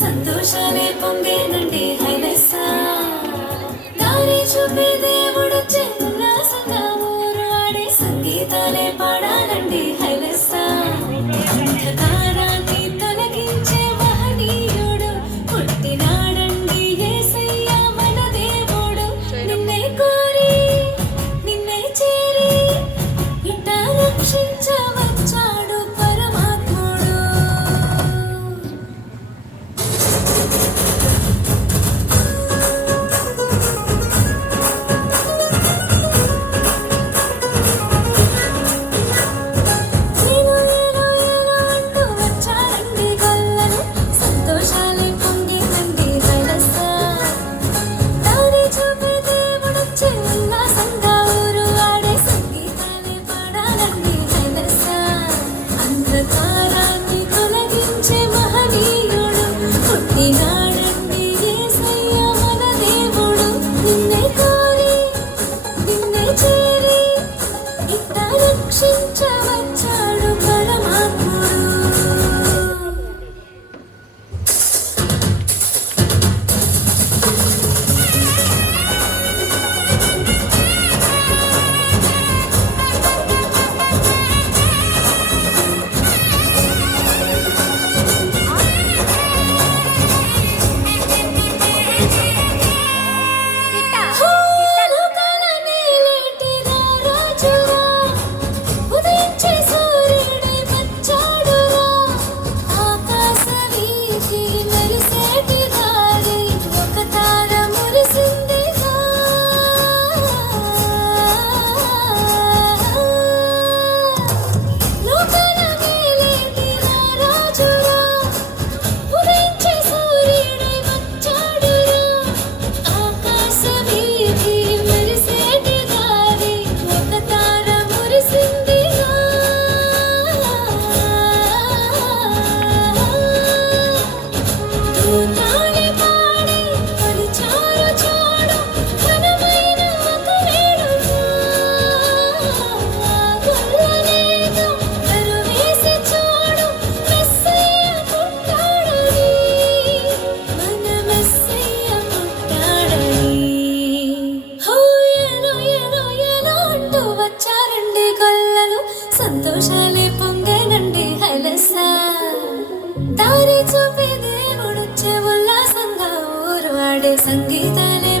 సంతోషాలే పొంగేనండి హైలెస్సా దారి చూపే దేవుడొచ్చే ఉల్లాసంగా ఊరు ఆడే సంగీతాలే పాడాలండి హైలెస్సా అంధకారాన్ని తొలగించే మహనీయుడు పుట్టినాడండి యేసయ్య మన దేవుడు నిన్నే కోరి నిన్నే చేరి ఇట్ట రక్షించవచ్చాడు పరమాత్ముడు. ఏలో ఏలో ఏలో అంటూ వచ్చారండి గొల్లలు సంతోషాలే పొంగేనండి హైలెస్సా దారి చూపే దేవుడొచ్చే ఉల్లాసంగా ఊరు ఆడే సంగీతాలే పాడాలండి హైలెస్సా అంధకారాన్ని తొలగించే మహనీయుడు పుట్టినాడండి యేసయ్య మన దేవుడు నిన్నే కోరి నిన్నే చేరి ఇట్ట రక్షించవచ్చాడు పరమాత్ముడు. లోకాలనే లేటిన రాజురా ఉదయించే సూర్యుడై వచ్చాడురా ఆకాశ వీధి మెరిసేటి దారి ఒక తార మురిసిందిగా లోకాలనే లేటిన రాజురా ఉదయించే సూర్యుడై వచ్చాడురా ఆకాశ వీధి మెరిసేటి దారి ఒక తార మురిసిందిగా దూతాడి పాడి పలిచారు చూడు ఘనమైన ఒక వేడుక గొల్లనేగా కరువేసి చూడు మెస్సయ్య పుట్టాడని మన మెస్సయ్య పుట్టాడని హో ఏలో ఏలో ఏలో అంటూ వచ్చారండి గొల్లలు సంతోషాలే పొంగేనండి హైలెస్సా దారి చూపే దేవుడొచ్చే ఉల్లాసంగా ఊరు ఆడే సంగీతాలే